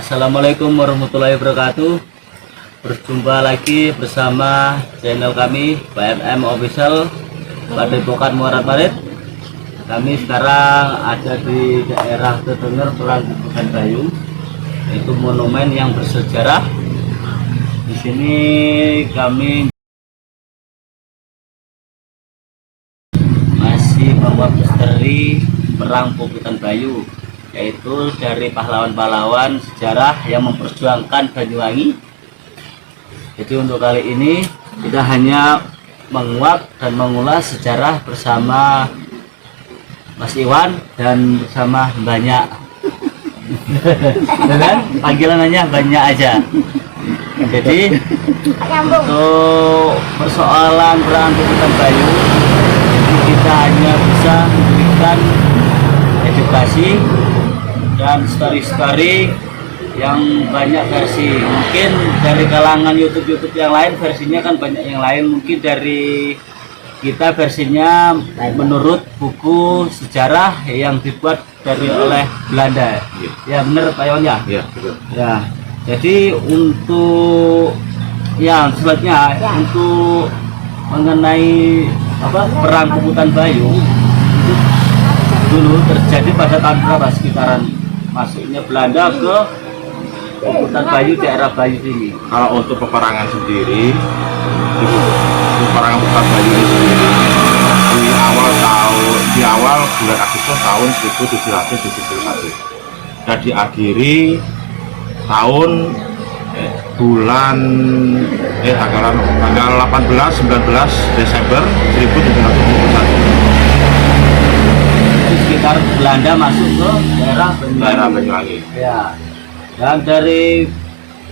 Assalamualaikum warahmatullahi wabarakatuh. Berjumpa lagi bersama channel kami BMM Official Padepokan Muara Parit. Kami sekarang ada di daerah Tetenger Perangkutan Bayu, itu monumen yang bersejarah. Di sini kami masih membuat misteri Perang Puputan Bayu, yaitu dari pahlawan-pahlawan sejarah yang memperjuangkan Banyuwangi. Jadi untuk kali ini kita hanya menguak dan mengulas sejarah bersama Mas Iwan dan bersama banyak dengan panggilannya banyak aja. Jadi untuk persoalan Perang Puputan Bayu kita hanya bisa memberikan edukasi dan story-story yang banyak versi. Mungkin dari kalangan YouTube yang lain versinya kan banyak yang lain. Mungkin dari kita versinya menurut buku sejarah yang dibuat oleh Belanda. Ya benar Pak Iwan ya? Iya, betul. Ya. Jadi untuk yang selanjutnya untuk mengenai Perang Puputan Bayu itu dulu terjadi pada tahun berapa, sekitaran masuknya Belanda ke Puputan Bayu, daerah Bayu ini. Kalau untuk peperangan sendiri, di peperangan Puputan Bayu ini sendiri di awal bulan Agustus tahun 1771 dan diakhiri tahun tanggal 18-19 Desember 1771. Sekitar Belanda masuk ke daerah Banyuwangi. Ya. Dan dari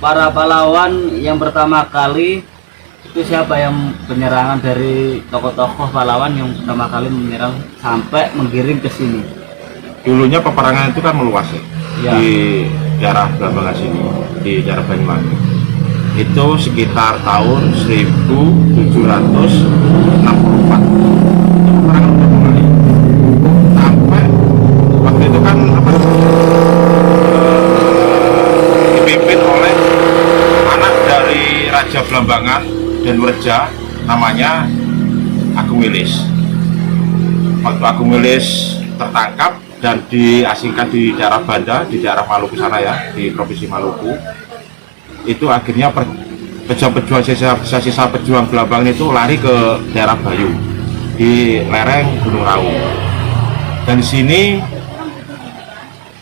para pahlawan yang pertama kali itu siapa yang penyerangan dari tokoh-tokoh pahlawan yang pertama kali menyerang sampai menggiring ke sini? Dulunya peperangan itu kan meluas Ya. di daerah Blambangan sini, di daerah Banyuwangi. Itu sekitar tahun 1764. Peperangan udah mulai. Sampai waktu itu kan dipimpin oleh anak dari Raja Blambangan dan Werja, namanya Agung Wilis. Waktu Agung Wilis tertangkap dan diasingkan di daerah Banda, di daerah Maluku sana ya, di Provinsi Maluku. Itu akhirnya pejuang-pejuang sisa pejuang Blambangan itu lari ke daerah Bayu di lereng Gunung Raung. Dan di sini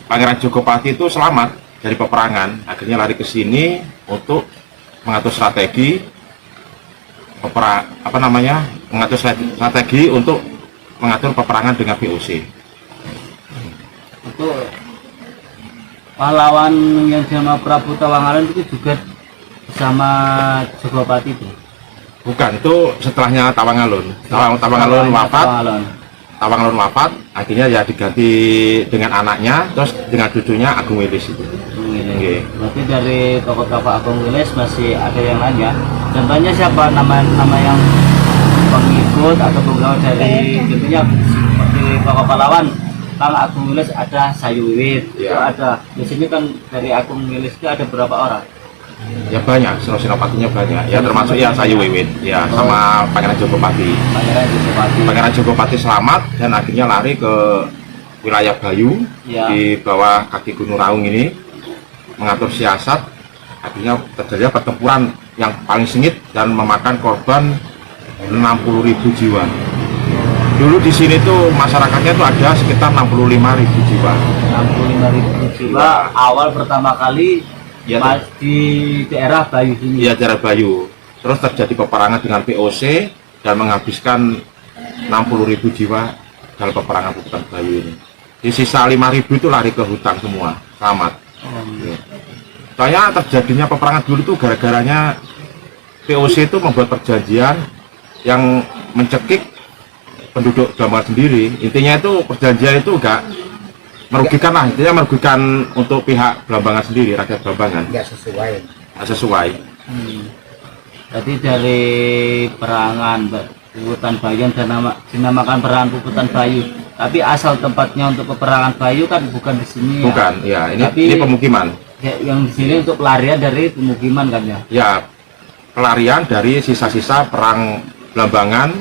Pangeran Jogopati itu selamat dari peperangan, akhirnya lari ke sini untuk mengatur strategi untuk mengatur peperangan dengan VOC. Itu pahlawan yang nama Prabu Tawangalun itu juga bersama Jogopati itu? Bukan, itu setelahnya Tawangalun. Tawangalun wafat, akhirnya ya diganti dengan anaknya, terus dengan cucunya Agung Wilis itu. Okay. Berarti dari tokoh-tokoh Agung Wilis masih ada yang lain ya? Contohnya siapa nama yang pengikut atau penggawa dari tentunya seperti tokoh pahlawan? Kalau Agung Wilis ada Sayu Wiwit, ya. Itu ada. Di sini kan dari Agung Wilis itu ada berapa orang? Ya banyak, senopatinya banyak. Ya termasuk ya Sayu Wiwit, ya sama Pangeran Jogopati. Pangeran Jogopati selamat dan akhirnya lari ke wilayah Bayu ya. Di bawah kaki Gunung Raung ini mengatur siasat. Akhirnya terjadi pertempuran yang paling sengit dan memakan korban 60.000 jiwa. Dulu di sini tuh masyarakatnya tuh ada sekitar 65.000 jiwa. 65.000 jiwa awal pertama kali ya, di daerah Bayu sini. Iya, daerah Bayu. Terus terjadi peperangan dengan VOC dan menghabiskan 60.000 jiwa dalam peperangan Puputan Bayu ini. Di sisa 5.000 itu lari ke hutan semua, selamat. Ya. Soalnya terjadinya peperangan dulu itu gara-garanya VOC itu membuat perjanjian yang mencekik penduduk Blambangan sendiri. Intinya itu perjanjian itu enggak merugikan lah, intinya merugikan untuk pihak Blambangan sendiri, rakyat Blambangan. Enggak sesuai. Nggak sesuai. Berarti dari perangan Puputan Bayu dan dinamakan perangan Puputan Bayu. Tapi asal tempatnya untuk peperangan Bayu kan bukan di sini. Bukan, ya, ini pemukiman. Ya, yang di sini untuk pelarian dari pemukiman kan ya? Ya, pelarian dari sisa-sisa perang Blambangan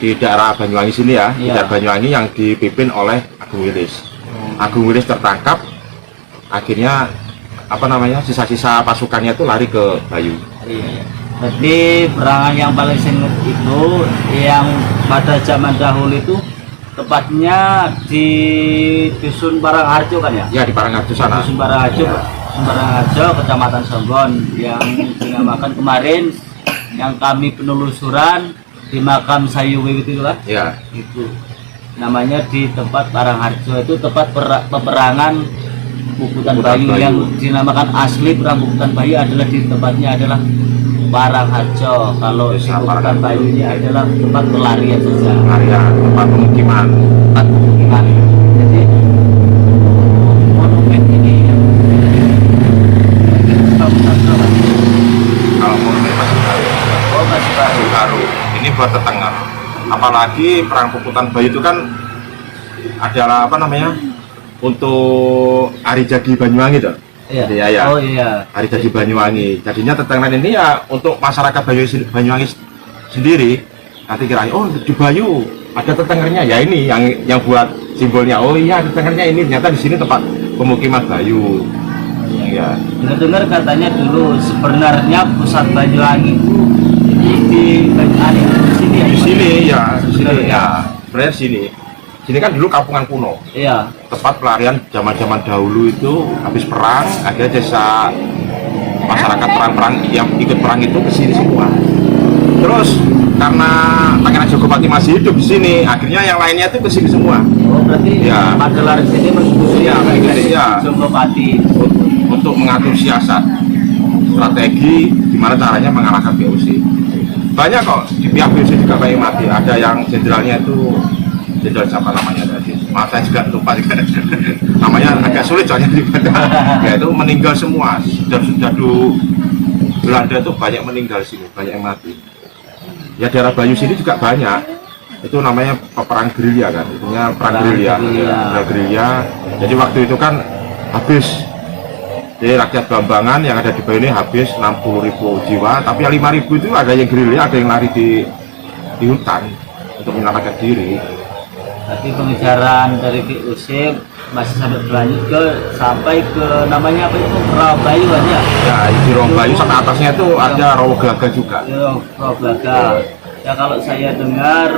di daerah Banyuwangi sini ya, di daerah Banyuwangi yang dipimpin oleh Agung Wilis. Agung Wilis tertangkap, akhirnya sisa-sisa pasukannya itu lari ke Bayu. Iya. Berarti perangan yang paling sengit itu yang pada zaman dahulu itu tepatnya di Dusun Parangharjo kan ya? Ya, di Parangharjo sana. Dusun Parangharjo, Kecamatan Songgon, yang dinamakan kemarin yang kami penelusuran di makam Sayu Wiwit itu kan? Ya. Itu namanya di tempat Parangharjo, itu tempat peperangan Puputan Bayu yang dinamakan asli perang Puputan Bayu adalah di tempatnya adalah Parangharjo. Kalau di Puputan Bayu ini adalah tempat pelarian saja. Area tempat pemukiman. Tempat pemukiman. Jadi monumen ini Kalau monumen masih baru. oh masih baru. Baru. Ini buat tetangga. Apalagi perang Puputan Bayu itu kan adalah untuk hari jadi Banyuwangi tuh. Iya. Ya. Oh iya. Hari jadi Banyuwangi. Jadinya tetangga ini ya untuk masyarakat Banyuwangi sendiri. Nanti kira, oh di Bayu ada tetangganya ya, ini yang buat simbolnya. Oh iya, tetangganya ini ternyata di sini tempat pemukiman Bayu. Ya. Dengar-dengar katanya dulu sebenarnya pusat Banyuwangi itu di Banyuwangi di sini ya. Di sini ya, di sini Benar, ya. Sebenarnya sini. Sini kan dulu kampungan kuno. Iya. Tempat pelarian zaman-zaman dahulu itu habis perang, akhirnya desa masyarakat perang yang ikut perang itu ke sini semua. Terus karena Pangeran Jogopati masih hidup di sini, akhirnya yang lainnya itu ke sini semua. Oh berarti Ya. pada lari sini mengikuti Ya, mengikuti, ya. Jogopati Untuk mengatur siasat, strategi, gimana caranya mengalahkan VOC. Banyak kok di pihak VOC juga banyak mati. Ada yang jenderalnya itu jenderal siapa namanya tadi? Maaf saya juga lupa juga. Namanya agak sulit soalnya ya itu meninggal semua. Sudah Belanda itu banyak meninggal sini, banyak yang mati. Ya daerah Bayu sini juga banyak. Itu namanya perang gerilya kan, itunya perang gerilya. Jadi waktu itu kan habis, jadi rakyat Blambangan yang ada di Bayu ini habis 60.000 jiwa, tapi 5.000 itu ada yang gerilya, ada yang lari di hutan untuk menyelamatkan diri. Tapi pengejaran dari VOC masih sampai ke namanya apa itu Rawa Bayu aja. Ya di Rawa Bayu sampai atasnya itu ada Rawa Glaga juga. Rawa Glaga. Ya kalau saya dengar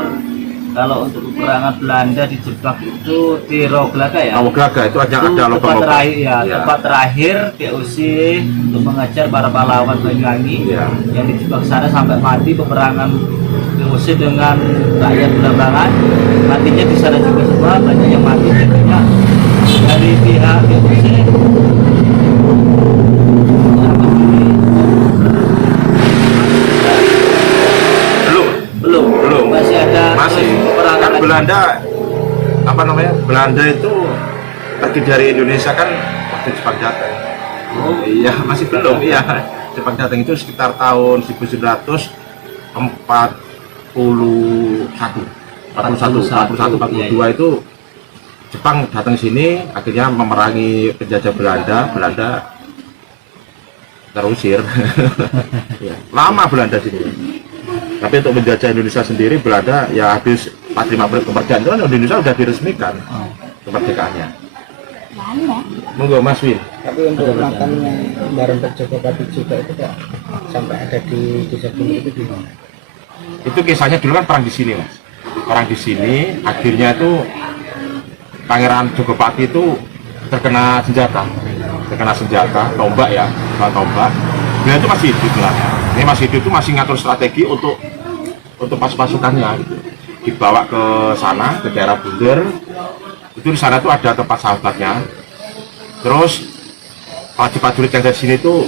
kalau untuk peperangan Belanda dijebak itu di Rawa Glaga ya. Rawa Glaga itu ada lubang-lubang. Tempat terakhir ya, tempat terakhir VOC untuk mengejar para pahlawan Banyuwangi yang dijebak sana sampai mati. Peperangan VOC dengan rakyat Blambangan matinya di sana juga semua, banyak yang mati. Jadinya dari pihak VOC belum masih ada peperangan kan Belanda Belanda itu pergi dari Indonesia kan waktu Jepang datang. Oh iya, masih belum. Iya, Jepang datang itu sekitar tahun 1941 42 itu Jepang datang sini, akhirnya memerangi penjajah Belanda terusir. Lama Belanda sini. Tapi untuk menjajah Indonesia sendiri, Belanda ya habis 45 menit kemerdekaan itu kan Indonesia sudah diresmikan kemerdekaannya. Monggo Mas Win. Tapi untuk makam yang bareng Jogopati juga itu kok sampai ada di Desa Gunung itu gimana? Itu kisahnya dulu kan perang di sini, Mas. Perang di sini, akhirnya itu Pangeran Jogopati itu terkena senjata, tombak ya, tombak. Dia itu masih hidup lah. Ini masih hidup itu masih ngatur strategi untuk pasukannya. Gitu. Dibawa ke sana, ke daerah Bunder. Itu di sana tuh ada tempat sahabatnya. Terus prajurit yang dari sini itu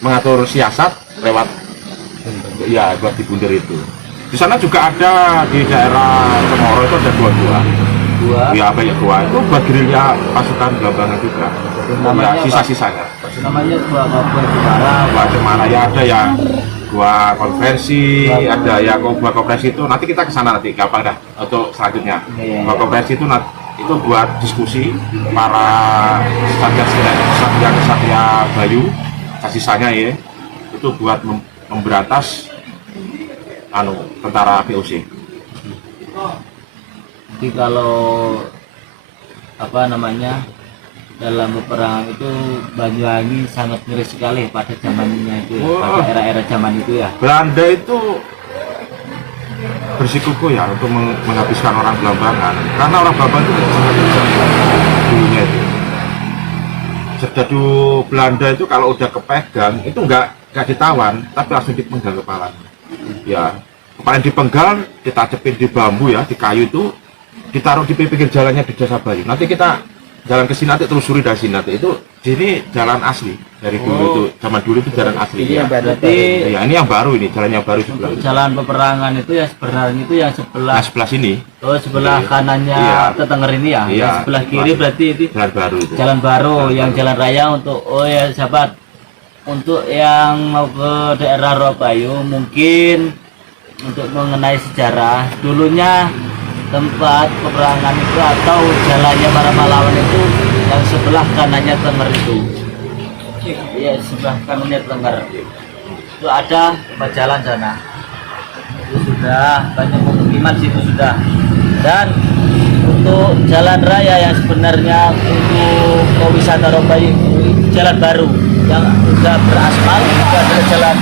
mengatur siasat lewat buat di Bunder itu. Di sana juga ada di daerah Cemoro itu ada dua. Ya banyak gua itu buat gerilya pasukan Blambangan juga. Ya, sisa-sisanya. Namanya Gua Cemara. Gua Cemara ya ada ya gua konversi, ada ya gua konversi itu nanti kita ke sana nanti kapan dah untuk selanjutnya. Iya. Gua konversi itu itu buat diskusi para Satya Bayu, sisanya ya, itu buat memberantas tentara VOC. Jadi kalau dalam peperangan itu Banyuwangi sangat ngeri sekali pada zamannya itu, pada era-era zaman itu ya. Belanda itu bersikukuh ya untuk menghabiskan orang Belambangan, karena orang Belambangan itu sangat kejam dulunya itu. Serdadu Belanda itu kalau udah kepegang itu nggak ditawan, tapi langsung dipenggal kepalanya. Ya, kepala dipenggal, kita cepin di bambu ya, di kayu itu, ditaruh di pinggir jalannya di Desa Bayu. Nanti kita jalan ke sini nanti telusuri dari sini nanti itu sini jalan asli dari dulu itu, zaman dulu itu jalan asli ya. Berarti ya ini yang baru, ini jalan yang baru sebelah ini. Jalan peperangan itu ya sebenarnya itu yang sebelah Sebelah sini. Oh, sebelah kanannya Tetenger ini ya. Iya. Yang sebelah kiri berarti itu Jalan baru itu. jalan baru yang jalan raya untuk sahabat, untuk yang mau ke daerah Rawabayu mungkin untuk mengenai sejarah dulunya tempat peperangan itu atau jalannya para pahlawan itu yang sebelah kanannya Tenger itu. Iya, sebelah kanannya Tenger. Itu ada tempat jalan sana. Itu sudah banyak pemukiman situ sudah. Dan untuk jalan raya yang sebenarnya untuk ke wisata Rawabayu jalan baru yang sudah beraspal, itu adalah jalan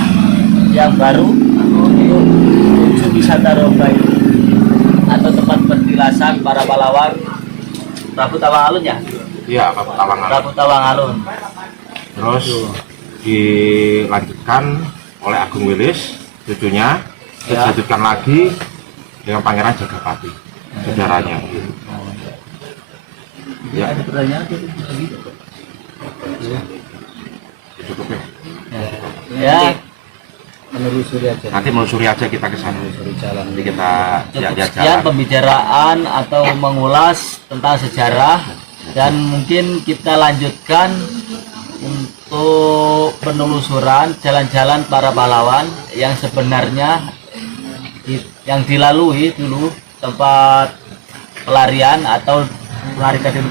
yang baru untuk menuju wisata Rawabayu atau tempat petilasan para pahlawan Prabu Tawang Alun ya? Iya, Prabu Tawang Alun. Prabu Tawang Alun. Terus dilanjutkan oleh Agung Wilis, cucunya, dilanjutkan lagi dengan Pangeran Jagapati, saudaranya. Ya, ada pertanyaan itu lagi. Cukup ya. Ya, menelusuri aja. Nanti menelusuri aja kita ke sana. Menelusuri jalan. Nanti kita cukup jalan. sekian pembicaraan atau mengulas tentang sejarah, dan mungkin kita lanjutkan untuk penelusuran jalan-jalan para pahlawan yang sebenarnya yang dilalui dulu, tempat pelarian atau melarikan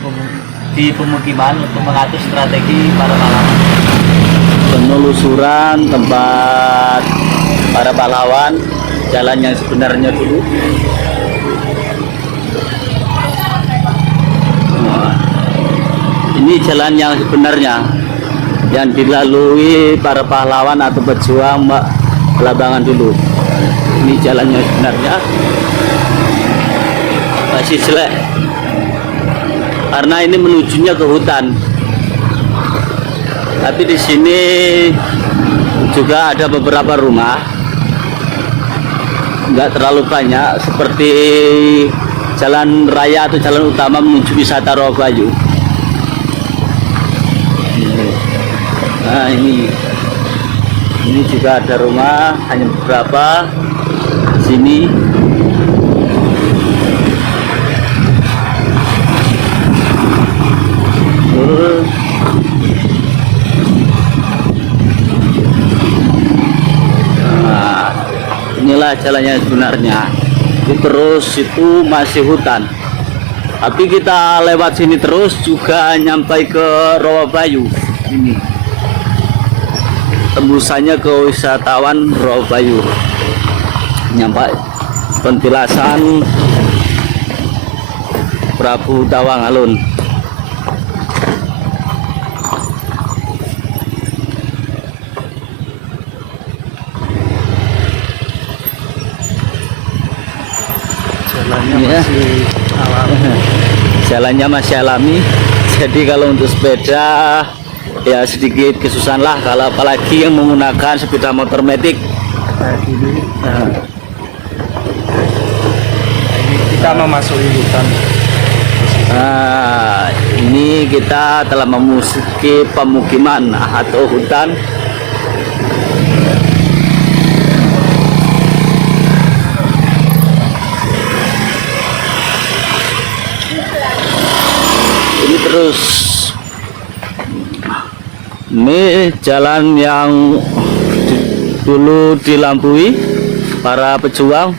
di pemukiman untuk mengatur strategi para pahlawan. Penelusuran tempat para pahlawan, jalan yang sebenarnya dulu. Nah, ini jalan yang sebenarnya yang dilalui para pahlawan atau pejuang Belambangan dulu. Ini jalannya sebenarnya masih jelek karena ini menujunya ke hutan. Tapi di sini juga ada beberapa rumah, nggak terlalu banyak, seperti jalan raya atau jalan utama menuju wisata Rawabayu. Nah, ini juga ada rumah, hanya beberapa di sini. Inilah jalannya sebenarnya. Itu terus itu masih hutan. Tapi kita lewat sini terus juga nyampai ke Rawabayu. Ini tembusannya ke wisatawan Rawabayu. Nyampai petilasan Prabu Tawang Alun. Jalannya masih alami, jadi kalau untuk sepeda ya sedikit kesusahan lah, kalau apalagi yang menggunakan sepeda motor metik. Ini kita memasuki hutan. Nah, ini kita telah memasuki pemukiman atau hutan. Ini terus, ini jalan yang dulu dilampaui para pejuang.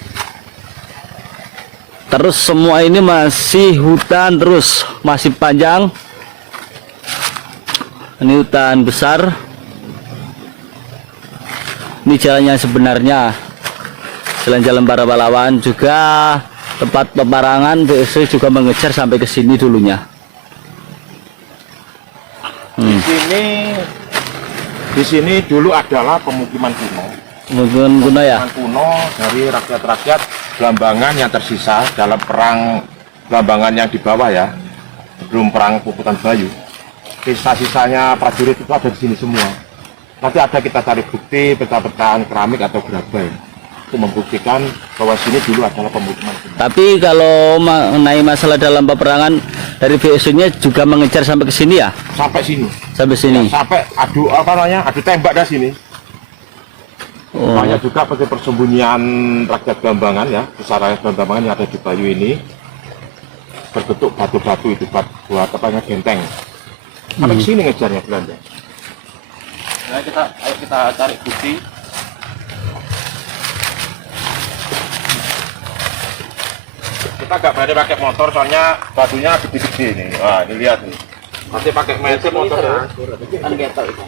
Terus semua ini masih hutan, terus masih panjang. Ini hutan besar. Ini jalannya sebenarnya, jalan-jalan para pahlawan. Juga tempat peperangan BSC juga mengejar sampai ke sini dulunya. Di sini dulu adalah pemukiman kuno. Mungkin kuno ya. Pemukiman kuno dari rakyat-rakyat Belambangan yang tersisa dalam perang Belambangan yang di bawah ya, sebelum perang Puputan Bayu. Sisa-sisanya prajurit itu ada di sini semua. Nanti ada kita cari bukti peta-petaan keramik atau gerabah itu membuktikan bahwa sini dulu adalah pemukiman kuno. Tapi kalau mengenai masalah dalam peperangan dari BSU-nya juga mengejar sampai ke sini ya? Sampai sini. Sampai sini. Sampai adu tembak dari sini. Oh. Banyak juga persembunyian rakyat Belambangan ya, besar rakyat Belambangan yang ada di Bayu ini berbentuk batu-batu itu buat apanya genteng. Sampai sini ngejarnya Belanda. Nah, ayo kita cari bukti. Kita nggak berani pakai motor soalnya batunya gede-gede nih. Wah, ini lihat nih. Nanti pakai mesin motor ya. Kan getok itu.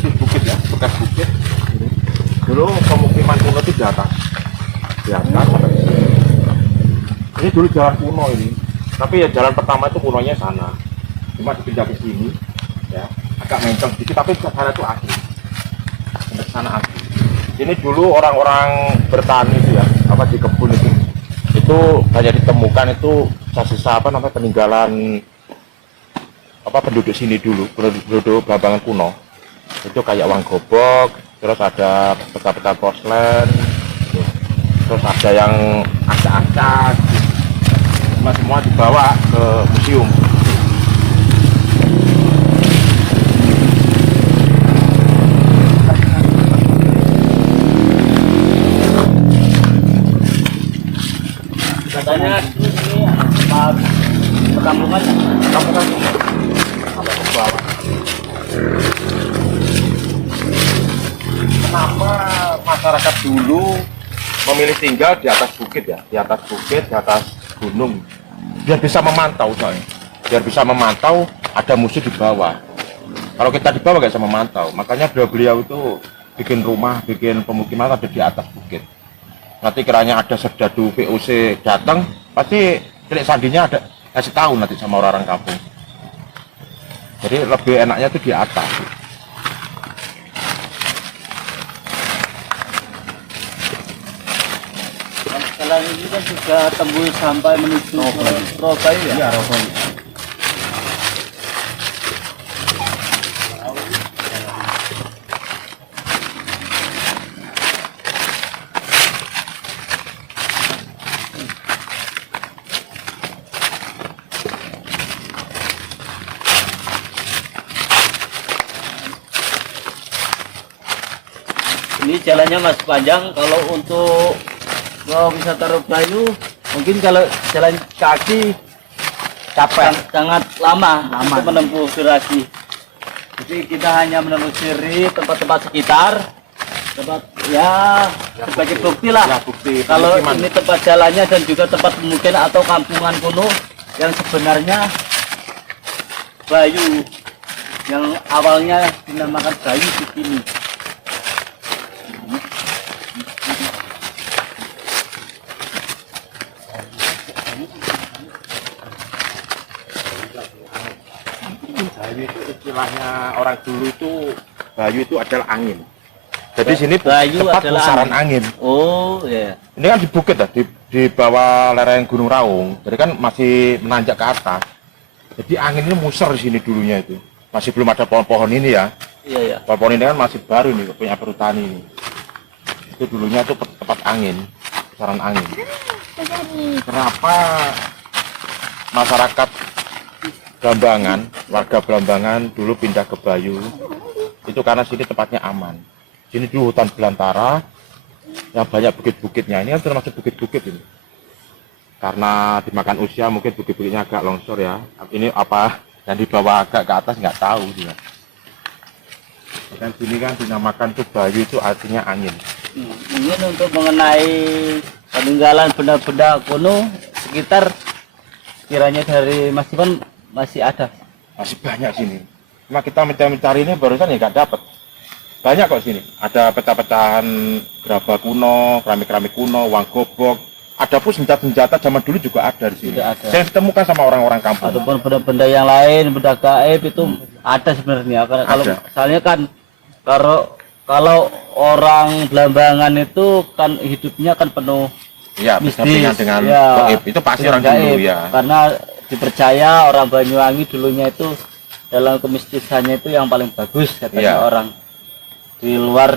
Ini bukit ya, bekas bukit. Dulu pemukiman kuno itu di atas sampai sini. Ini dulu jalan kuno ini, tapi ya jalan pertama itu kunonya sana, cuma dipindah ke sini, ya agak mencong sedikit, tapi sana itu asli, sampai sana asli. Ini dulu orang-orang bertani itu ya, apa di kebun itu banyak ditemukan itu sisa-sisa apa namanya peninggalan apa penduduk sini dulu, penduduk Belambangan kuno. Itu kayak uang gobok, terus ada peta-peta porselen, terus ada yang acak-acak, semua dibawa ke museum. Katanya ini apa perkampungan? Perkampungan sampai ke bawah. Kenapa masyarakat dulu memilih tinggal di atas bukit ya, di atas bukit, di atas gunung, biar bisa memantau soalnya, biar bisa memantau ada musuh di bawah. Kalau kita di bawah nggak bisa memantau, makanya beliau itu bikin rumah, bikin pemukiman ada di atas bukit. Nanti kiranya ada serdadu VOC datang, pasti tilik sandinya ada kasih tahu nanti sama orang-orang kampung. Jadi lebih enaknya itu di atas. Jalan ini kan juga tembus sampai menuju Robai ya? Iya, Robai. Ini jalannya masih panjang. Kalau untuk wisata Robayu, mungkin kalau jalan kaki capek, sangat lama untuk menempuh durasi. Jadi kita hanya menelusuri tempat-tempat sekitar, tempat ya sebagai bukti lah. Ya, bukti Kalau pemukiman. ini tempat jalannya dan juga tempat pemukiman atau kampungan kuno yang sebenarnya Bayu, yang awalnya dinamakan Bayu di sini. Bayu itu istilahnya orang dulu itu, Bayu itu adalah angin. Jadi sini Bayu tempat adalah pusaran angin. Oh ya. Ini kan di bukit ya, di bawah lereng Gunung Raung. Jadi kan masih menanjak ke atas. Jadi angin ini muser di sini dulunya itu. Masih belum ada pohon-pohon ini ya. Iya ya. Pohon ini kan masih baru nih, punya perhutani ini. Itu dulunya itu tempat angin, pusaran angin. Kenapa masyarakat Blambangan, warga Blambangan dulu pindah ke Bayu itu karena sini tempatnya aman. Sini dulu hutan belantara yang banyak bukit-bukitnya. Ini kan termasuk bukit-bukit ini. Karena dimakan usia mungkin bukit-bukitnya agak longsor ya. Ini apa yang dibawa agak ke atas nggak tahu juga. Dan sini kan dinamakan tuh Bayu itu artinya angin. Mungkin untuk mengenai peninggalan benda-benda kuno sekitar kiranya dari Mas Ivan masih ada. Masih banyak sini. Cuma kita mencari ini barusan ya nggak dapat. Banyak kok sini. Ada pecah-pecahan gerabah kuno, keramik-keramik kuno, uang gobok. Ada pun senjata-senjata zaman dulu juga ada di sini. Tidak ada. Saya temukan sama orang-orang kampung. Ataupun benda-benda yang lain, benda gaib itu ada sebenarnya. Kalau Ada. soalnya kan kalau orang Blambangan itu kan hidupnya kan penuh Iya, berdampingan dengan ya, gaib. Itu pasti dengan orang dulu gaib. ya. Karena dipercaya orang Banyuwangi dulunya itu dalam kemistisannya itu yang paling bagus katanya Iya. orang di luar.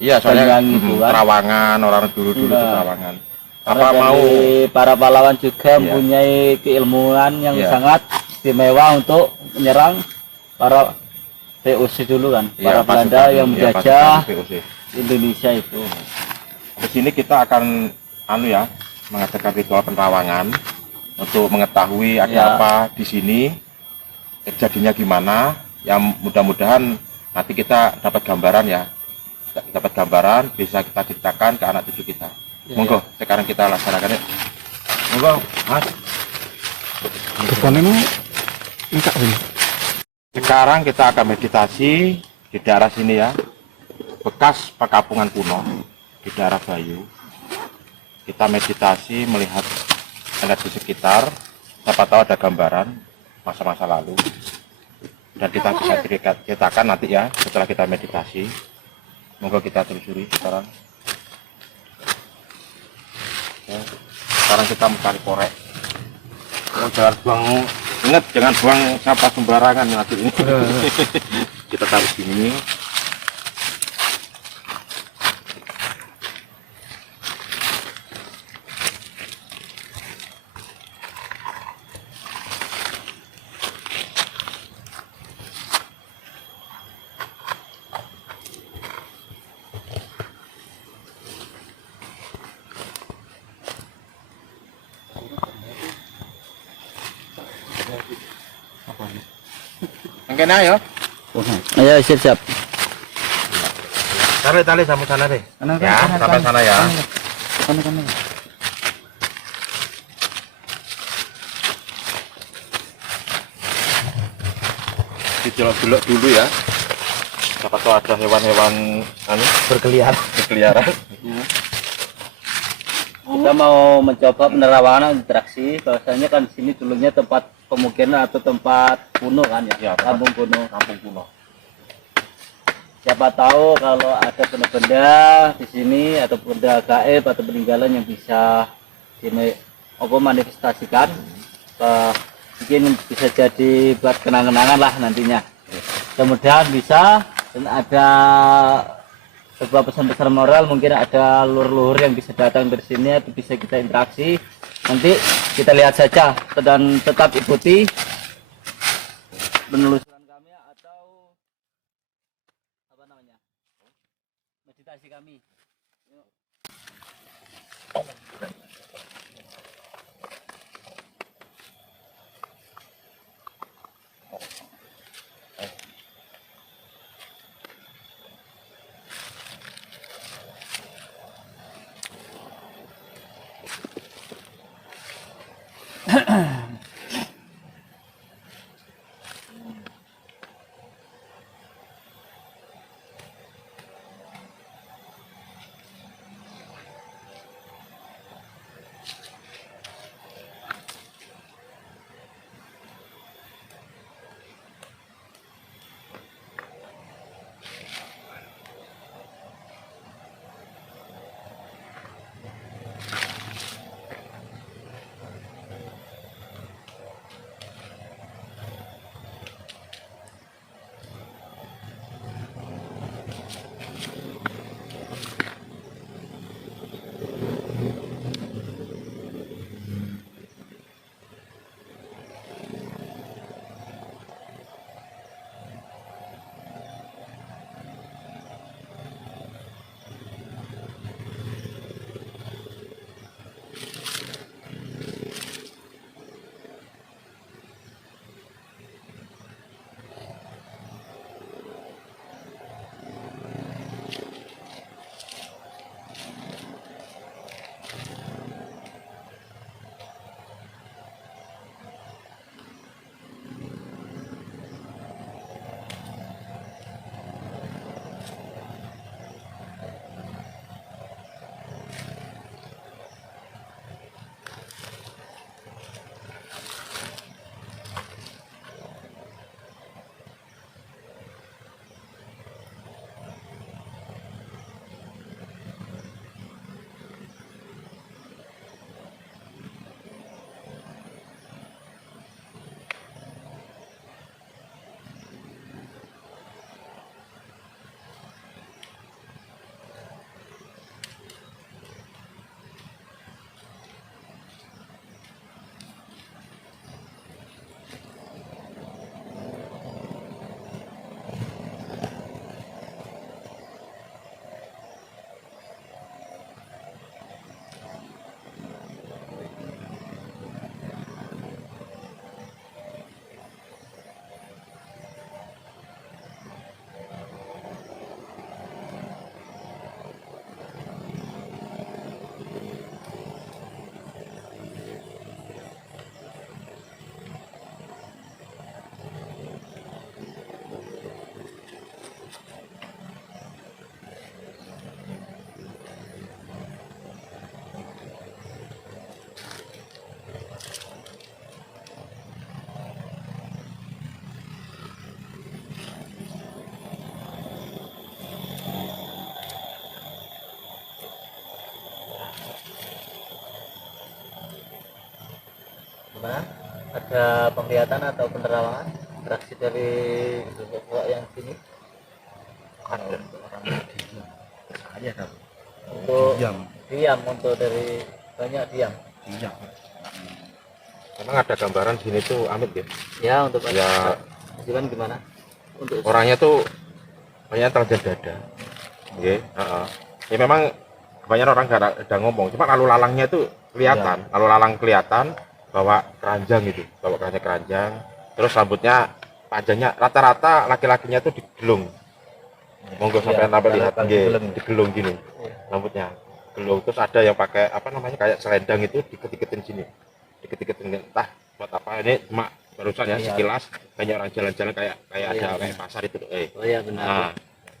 Iya, soalnya Banyuwangi itu kan. Terawangan, orang dulu-dulu itu Iya. Terawangan. Karena Apa mau dari para pahlawan juga Iya. mempunyai keilmuan yang Iya. sangat istimewa untuk menyerang para VOC dulu kan, para Belanda pasukan, yang ya, menjajah pasukan VOC. Indonesia itu. Di sini kita akan mengadakan ritual penerawangan untuk mengetahui ada Ya. apa di sini, kejadiannya gimana. Yang mudah-mudahan nanti kita dapat gambaran ya, dapat gambaran bisa kita ceritakan ke anak cucu kita. Ya, Monggo, sekarang kita laksanakan yuk. Monggo, Mas. Sekarang kita akan meditasi di daerah sini ya, bekas perkampungan kuno di daerah Bayu. Kita meditasi melihat energi sekitar, siapa tahu ada gambaran masa-masa lalu, dan kita bisa ceritakan nanti ya setelah kita meditasi. Monggo kita telusuri sekarang. Ya, sekarang kita mencari korek. Jangan buang, ingat jangan buang sampah sembarangan nanti ini. Kita taruh sini. Mungkin ayo. Ayo siap-siap. Tarik tali sampai sana deh. Ya, sampai sana ya. Dijelok-jelok dulu ya. Siapa tahu ada hewan-hewan berkeliaran. Kita mau mencoba penerawangan interaksi. Bahwasanya kan di sini dulunya tempat pemukiman atau tempat kuno kan ya, Ya, kampung kuno. Kampung kuno. Siapa tahu kalau ada benda-benda di sini atau benda gaib atau peninggalan yang bisa manifestasikan, mungkin bisa jadi buat kenang-kenangan lah nantinya. Mudah-mudahan bisa, dan ada sebuah pesan-pesan moral, mungkin ada luhur-luhur yang bisa datang dari sini atau bisa kita interaksi. Nanti kita lihat saja dan tetap ikuti penelusuran kami atau apa namanya, meditasi kami. Yuk. Gimana? Ada penglihatan atau penerawangan reaksi dari sosok yang sini? Ada orang saya kan Untuk diam diam, untuk dari banyak diam. diam. Memang ada gambaran di sini tuh Amit ya. Ya, untuk Ya Jiwan gimana? Untuk orangnya tuh banyak terjadi dada. Oke, ya memang kebanyakan orang nggak ada ngomong, cuma lalu lalangnya tuh kelihatan, lalu lalang kelihatan bawa keranjang gitu, bawa keranjang, terus rambutnya panjangnya rata-rata laki-lakinya tuh digelung. Monggo sampai sampai lihat, digelung gini, rambutnya gelung. Terus ada yang pakai apa namanya kayak selendang itu diketik-ketin sini, diketik-ketin entah buat apa ini, cuma barusan ya sekilas banyak orang jalan-jalan kayak ada kayak pasar itu. Oh ya benar. Nah,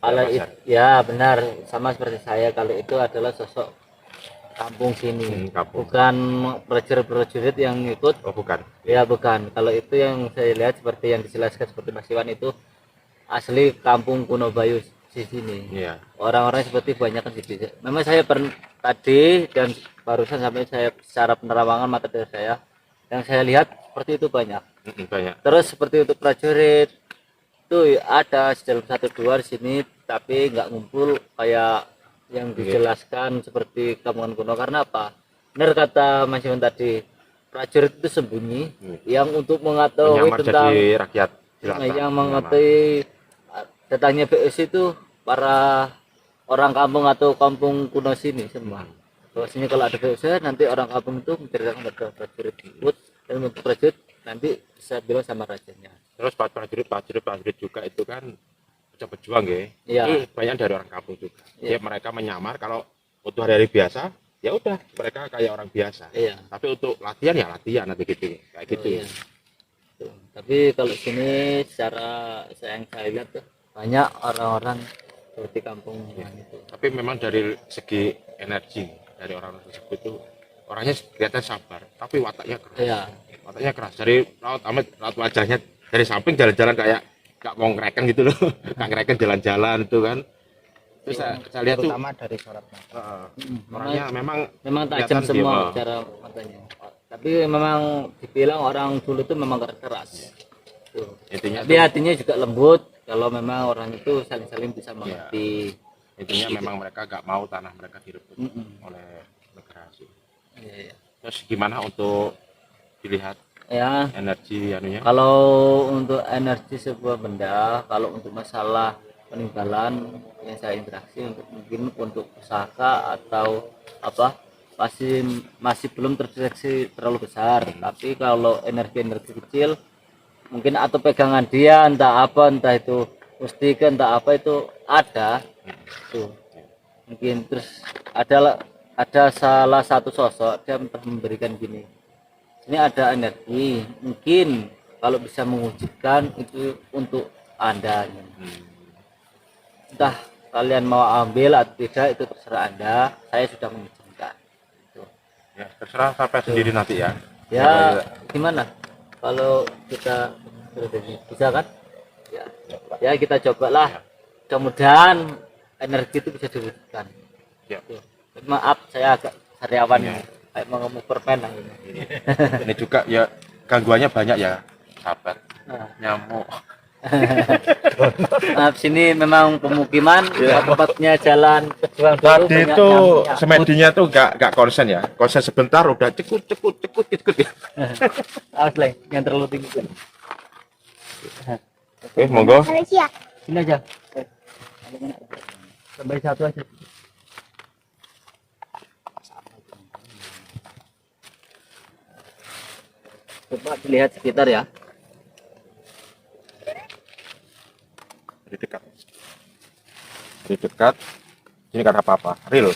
Kalau pasar. ya benar, sama seperti saya, kalau itu adalah sosok kampung sini, Kampung. bukan prajurit-prajurit yang ikut. Oh bukan. Ya bukan, kalau itu yang saya lihat seperti yang dijelaskan seperti Mas Iwan itu asli kampung kuno Bayu di sini. Iya. Orang-orang seperti banyak kan di sini. Memang saya tadi dan barusan sampai saya secara penerawangan mata dari saya, yang saya lihat seperti itu banyak. Banyak. Terus seperti untuk prajurit itu ada dalam satu dua di sini, tapi nggak ngumpul kayak yang dijelaskan seperti kampung kuno. Karena apa? Benar kata Mas Iwan tadi, prajurit itu sembunyi yang untuk mengetahui Menyamar tentang jadi rakyat jelata. yang mengetahui datangnya BS itu para orang kampung atau kampung kuno sini semua. Bahwasanya kalau ada BS nanti orang kampung itu menceritakan kepada prajurit ikut, dan untuk prajurit nanti bisa bilang sama rajanya. Terus prajurit juga itu kan pejuang ya. Iya. Itu banyak dari orang kampung juga. Iya. Ya mereka menyamar kalau untuk hari-hari biasa ya udah mereka kayak orang biasa. Iya. Tapi untuk latihan ya latihan nanti gitu kayak gitu. Iya. Tuh. Tapi kalau sini secara yang saya lihat tuh banyak orang-orang seperti kampung itu. Tapi memang dari segi energi dari orang tersebut itu orangnya kelihatan sabar, tapi wataknya keras. Iya. Wataknya keras. Dari raut wajahnya dari samping jalan-jalan kayak nggak mau ngereken gitu loh, nggak ngereken jalan-jalan itu kan. Terus saya lihat tuh Terutama dari sorot mata. orangnya memang tajam kelihatan semua dia, cara matanya. Tapi memang dibilang orang dulu itu memang keras. Tuh. intinya Tapi hatinya juga lembut kalau memang orang itu saling-saling bisa mengerti. intinya memang mereka nggak mau tanah mereka direbut oleh negara asing. Iya. Terus gimana untuk dilihat Ya, energi anunya? kalau untuk energi sebuah benda, kalau untuk masalah peninggalan yang saya interaksi untuk mungkin untuk pusaka atau apa masih belum terdeteksi terlalu besar. Tapi kalau energi-energi kecil mungkin atau pegangan dia entah itu mustika entah apa itu ada tuh mungkin. Terus ada salah satu sosok dia memberikan gini, ini ada energi, mungkin kalau bisa mewujudkan itu untuk Anda. Entah kalian mau ambil atau tidak itu terserah Anda, saya sudah mengizinkan. Ya terserah sampai sendiri nanti ya. Ya gimana kalau kita bisa kan ya kita cobalah, mudah-mudahan energi itu bisa diwujudkan. Ya. Maaf saya agak sariawan kayak mau ngomong permen ini. Ini juga ya gangguannya banyak ya, sahabat. Nyamuk. Maaf, sini memang pemukiman, tempatnya jalan pejuang dulu. Tadi banyak itu nyamuk. semedinya tuh nggak konsen ya, konsen sebentar udah cekut ya. Asli yang terlalu tinggi. Oke, monggo. Sini aja. Sampai satu aja. Coba dilihat sekitar ya. Dari dekat ini kan apa-apa real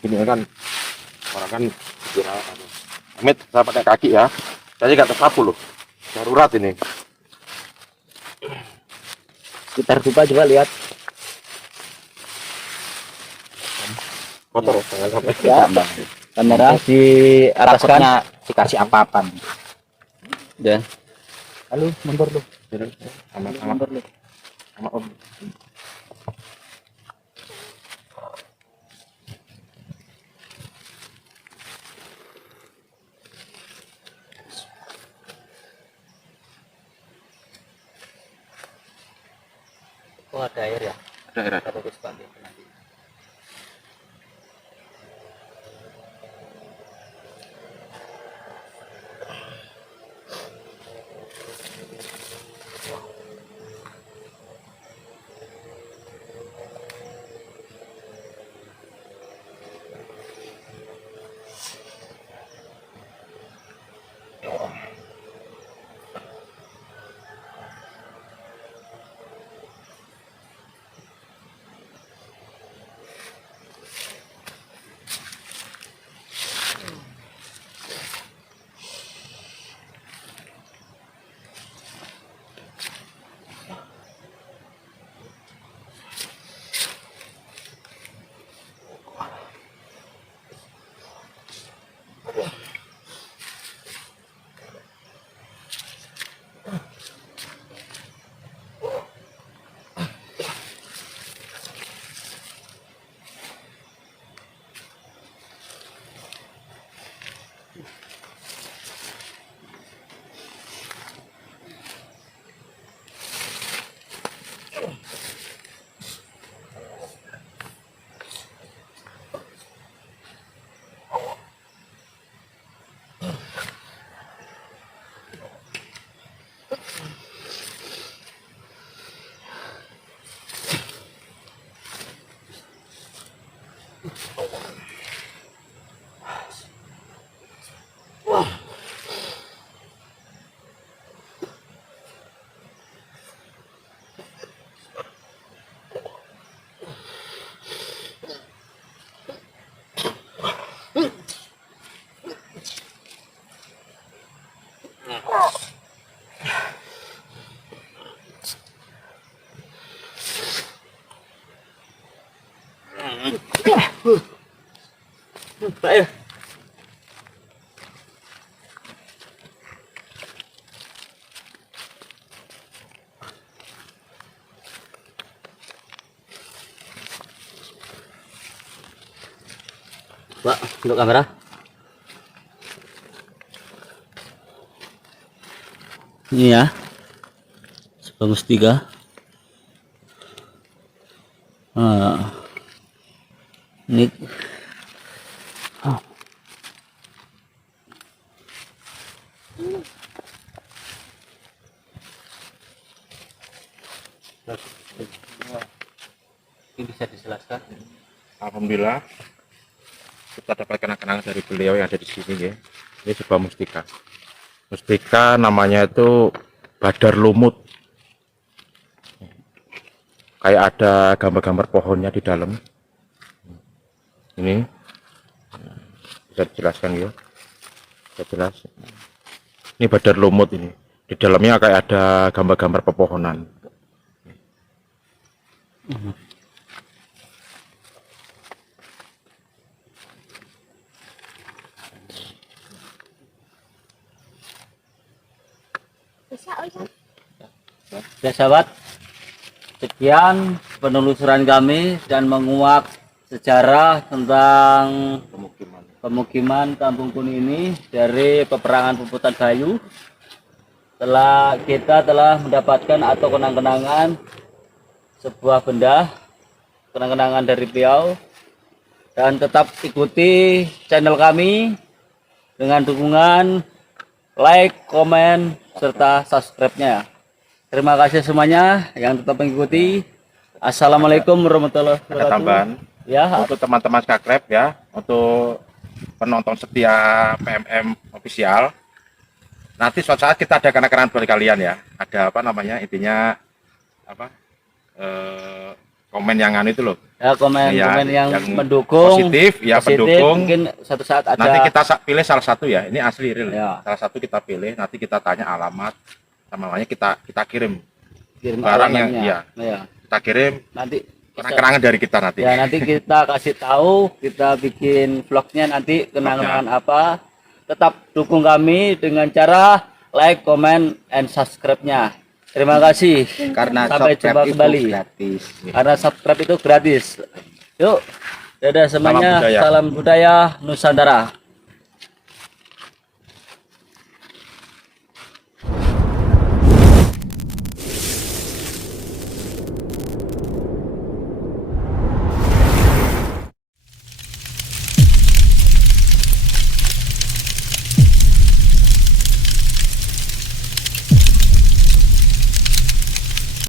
gini kan orang kan kira Amit saya pakai kaki ya, saya nggak tersapu loh, darurat ini. Sekitar pipa juga lihat. Kotor jangan sampai Ya, kamera di atas kan Dikasih apa-apa. dan Lalu nomor lu. sama om. Oh, ada air ya? Ada air. Kita bagus pakai nanti. Ayo. Pak, untuk kamera. Ini ya. Sebagus 3. Ini ini bisa dijelaskan. Alhamdulillah kita dapat kenang-kenangan dari beliau yang ada di sini ya. Ini sebuah mustika. Mustika namanya itu Badar Lumut. Kayak ada gambar-gambar pohonnya di dalam. Ini bisa dijelaskan ya. Bisa jelas. Ini Badar Lumut ini. Di dalamnya kayak ada gambar-gambar pepohonan. Ya sahabat, sekian penelusuran kami dan menguak sejarah tentang pemukiman Kampung Kuni ini dari peperangan Puputan Bayu. Kita telah mendapatkan atau kenang-kenangan sebuah benda, kenang-kenangan dari beliau, dan tetap ikuti channel kami dengan dukungan like, komen, serta subscribe-nya. Terima kasih semuanya yang tetap mengikuti. Assalamualaikum warahmatullahi Ada wabarakatuh. tambahan Ya, untuk teman-teman subscribe ya, untuk penonton setia PMM official. Nanti suatu saat kita ada kenang-kenangan buat kalian ya. Ada apa namanya, intinya apa, komen yang anu itu loh ya komen ya, yang mendukung positif ya, pendukung. mungkin suatu saat ada. Nanti kita pilih salah satu ya, ini asli real Ya. salah satu kita pilih, nanti kita tanya alamat sama namanya, kita kirim kirim barang yang alamatnya. iya, Ya. kita kirim Nanti kenang-kenangan dari kita nanti. ya, nanti kita kasih tahu, kita bikin vlognya nanti kenangan apa. Tetap dukung kami dengan cara like, comment, and subscribe-nya. Terima kasih. Karena Sampai jumpa subscribe itu kembali. gratis. Karena subscribe itu gratis. Yuk, dadah semuanya. budaya. Salam budaya Nusantara.